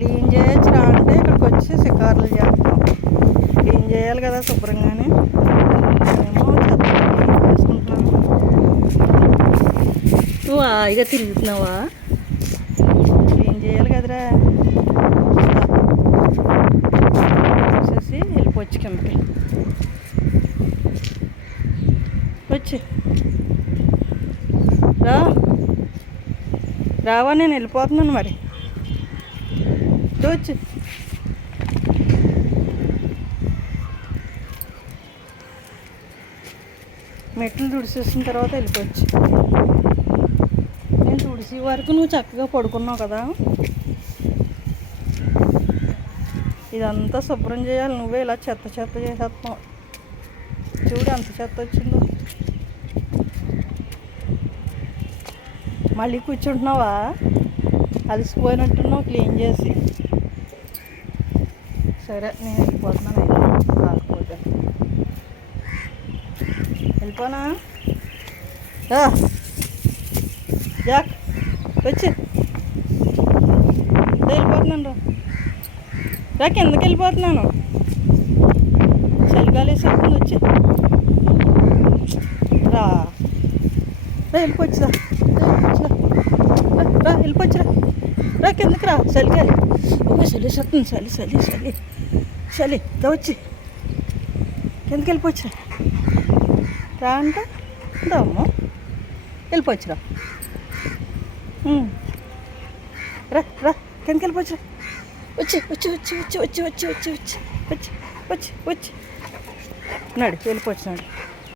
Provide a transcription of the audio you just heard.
Clean చేయొచ్చురా అంటే ఇక్కడికి వచ్చి షికారులు చేస్తాం. క్లీన్ చేయాలి కదా శుభ్రంగానే. ఏమో చెత్త వేసుకుంటున్నాను. నువ్వు హాయిగా తిరుగుతున్నావా? క్లీన్ చేయాలి కదరా. వచ్చేసి వెళ్ళిపోవచ్చు కిందకి. వచ్చి రావా, నేను వెళ్ళిపోతున్నాను మరి. వచ్చి మెట్లు తుడిచేసిన తర్వాత వెళ్ళిపోవచ్చు. నేను తుడిసి వరకు నువ్వు చక్కగా పడుకున్నావు కదా. ఇదంతా శుభ్రం చేయాలి నువ్వే. ఇలా చెత్త చెత్త చేసేస్తున్నావు. చూడు అంత చెత్త వచ్చిందో. మళ్ళీ కూర్చుంటున్నావా? అలసిపోయినట్టున్నావు క్లీన్ చేసి. సరే నేను వెళ్ళిపోతున్నాను. రాకపోతే వెళ్ళిపోనా? జాక్ వచ్చి వెళ్ళిపోతున్నాను. రా కిందకి వెళ్ళిపోతున్నాను. చలిగాలి వేసేస్తుంది. వచ్చి రా వెళ్ళిపోవచ్చురా. వెళ్ళిపోవచ్చురా. రా కిందకి రా. చలిగాలి. ఒక చలి వస్తుంది. చలి చలి చలి చలి. వచ్చి కిందకి వెళ్ళిపోవచ్చురా. రా అంటే దమ్ము వెళ్ళిపోవచ్చురా. రా రా కిందకి వెళ్ళిపోవచ్చురా. వచ్చి వచ్చి వచ్చి వచ్చి వచ్చి వచ్చి వచ్చి వచ్చి వచ్చి వచ్చి వచ్చి నాడు వెళ్ళిపోవచ్చు. నాడు